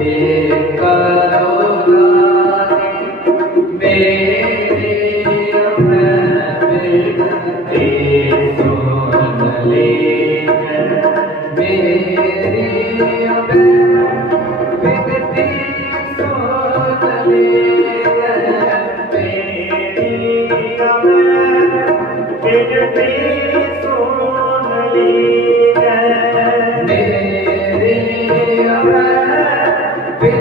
Amen.